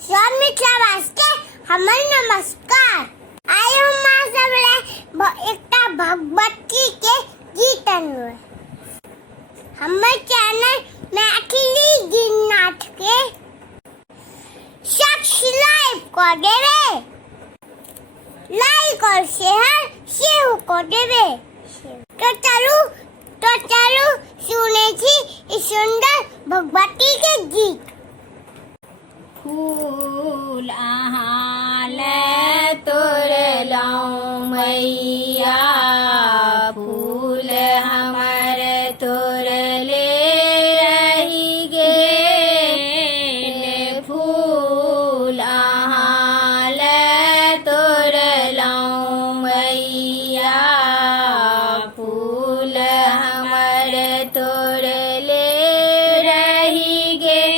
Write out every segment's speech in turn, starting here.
सब मित्रवासके हमर नमस्कार। आज हम सबले एकटा भगवती के गीत अनुए हमर चैनल मैथिली गीत नाथ के सब्सक्राइब कर देवे, लाइक और शेयर कर देवे। तो चलो सुने छी सुंदर भगवती के गीत। फूल अहाँ ले तोड़लहुँ मैया, फूल हमर तोड़ले रहि गेल। फूल अहाँ ले तोड़लहुँ मैया, फूल हमर तोड़ले रहि गेल।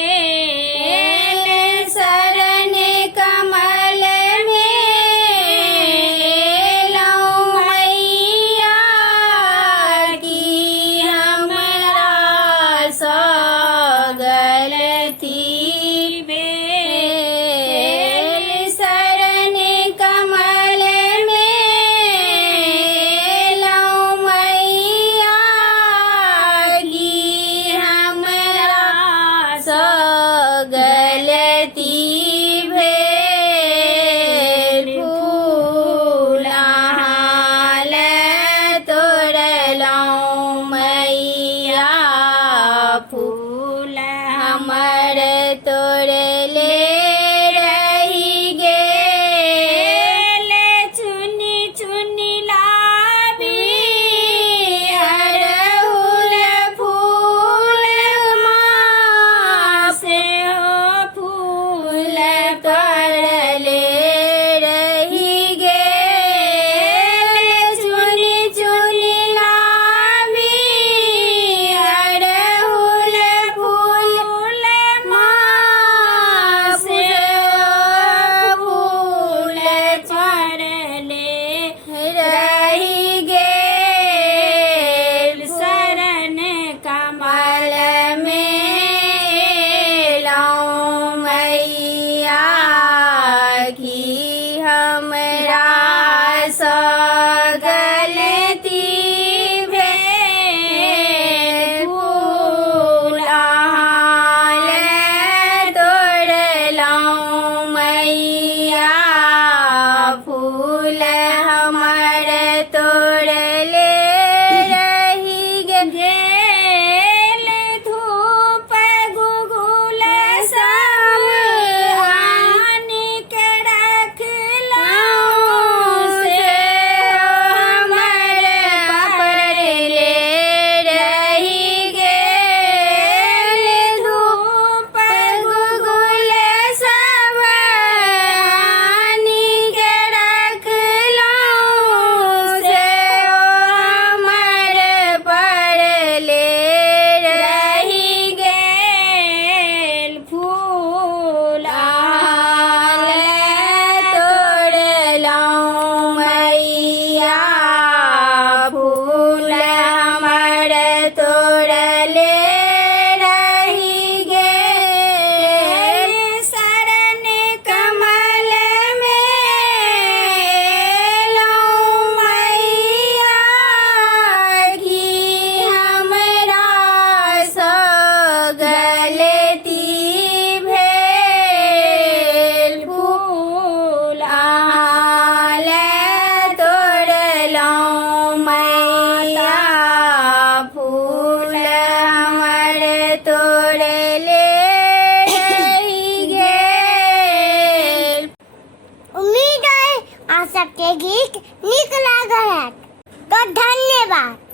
फूल हमर तोड़ले रहि गेल। चुनी चुनी लाबी अड़हुल फूल माँ से हो फूल तोड़ले रहि गेल। चुनी चुनी लाबी सबके गीत निक लागल है तो धन्यवाद।